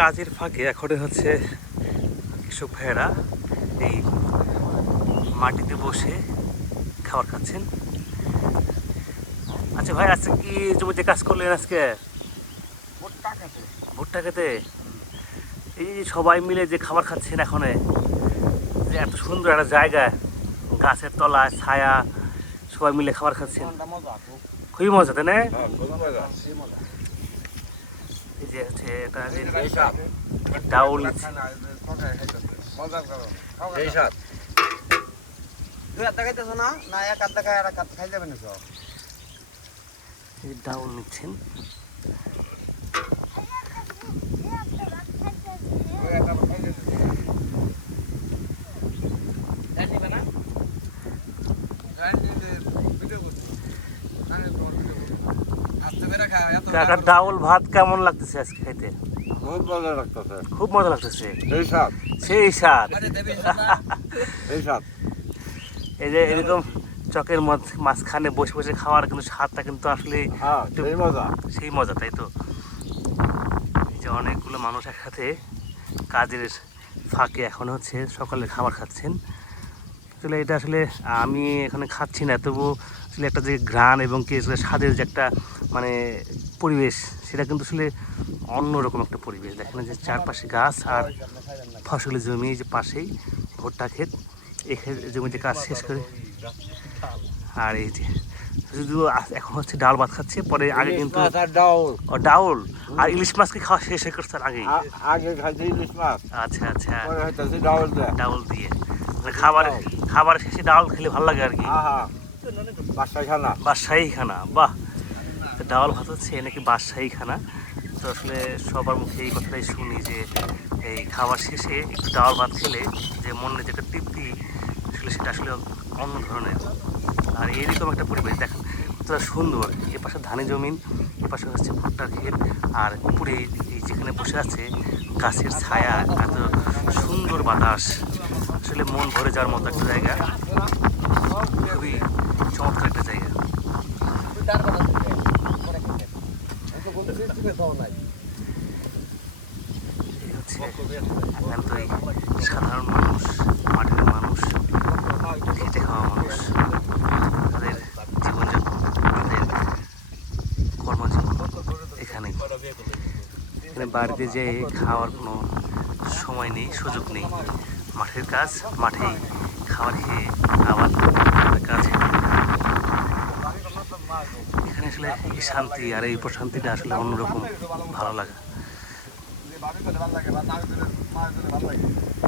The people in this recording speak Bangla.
কাজের ফাঁকে এখন হচ্ছে কৃষক ভাইয়েরা এই মাটিতে বসে খাবার খাচ্ছেন। আচ্ছা ভাই, আজকে কি জমিতে কাজ করলেন আজকে? ভুট্টা খেতে এই যে সবাই মিলে যে খাবার খাচ্ছেন এখন, যে এত সুন্দর একটা জায়গা, গাছের তলায় ছায়া, সবাই মিলে খাবার খাচ্ছেন, খুবই মজা তাই না? এই যে হচ্ছে এটা যে ডাউল ডাউল নিচ্ছেন। কাকা, ডাউল ভাত কেমন লাগতেছে আজকে খাইতে? খুব মজা লাগতেছে। খুব মজা লাগতেছে, সেই স্বাদ, সেই স্বাদ। সেই স্বাদ। এই যে এরকম চকের মাঝখানে বসে বসে খাওয়ার কিন্তু স্বাদটা কিন্তু আসলে সেই মজা, সেই মজা, তাই তো? এই যে অনেকগুলো মানুষ একসাথে কাজের ফাঁকে এখন হচ্ছে সকালে খাবার খাচ্ছেন। আসলে এটা আসলে আমি এখানে খাচ্ছি না, তবু আসলে একটা যে ঘ্রাণ এবং কি স্বাদের যে একটা মানে পরিবেশ, সেটা কিন্তু আসলে অন্যরকম একটা পরিবেশ। দেখেন যে চারপাশে গাছ আর ফসলের জমি, যে পাশেই ভুট্টা ক্ষেত, এই জমিতে কাজ শেষ করে আর এই যে শুধু এখন হচ্ছে ডাল ভাত খাচ্ছে, পরে আগে কিন্তু ডাউল আর ইলিশ মাছকে খাওয়া শেষ হয়ে করছে আগেই। আগে খাইছে ইলিশ মাছ, আচ্ছা আচ্ছা, পরে হইতাছে ডাউল দেয়। ডাউল দিয়ে মানে খাবার শেষে ডাউল খেলে ভালো লাগে আর কি। বাসায় খানা, বাদশাহী খানা, বাহ! তো ডাউল ভাত হচ্ছে নাকি বাদশাহী খানা। তো আসলে সবার মুখে এই কথাটাই শুনি যে এই খাবার শেষে একটু ডাউল ভাত খেলে যে মনে যেটা তৃপ্তি, আসলে সেটা আসলে অন্য ধরনের। আর এরকম একটা পরিবেশ দেখেন কতটা সুন্দর, এ পাশে ধানি জমিন, এ পাশে হচ্ছে ভুট্টার ক্ষেত, আর উপরে এই যেখানে বসে আছে গাছের ছায়া, এত সুন্দর বাতাস, আসলে মন ভরে যাওয়ার মতো একটা জায়গা, খুবই চমৎকার একটা জায়গা। এই হচ্ছে একান্তই সাধারণ মানুষ, মাটির মানুষ, খেটে খাওয়া মানুষ, তাদের জীবনযাপন, তাদের কর্মজীবন এখানে। এখানে বাড়িতে যে খাওয়ার কোনো সময় নেই, সুযোগ নেই। মাঠের কাজ, মাঠেই খাবার খেয়ে আবার কাজ। এখানে আসলে এই শান্তি আর এই প্রশান্তিটা আসলে অন্যরকম ভালো লাগা।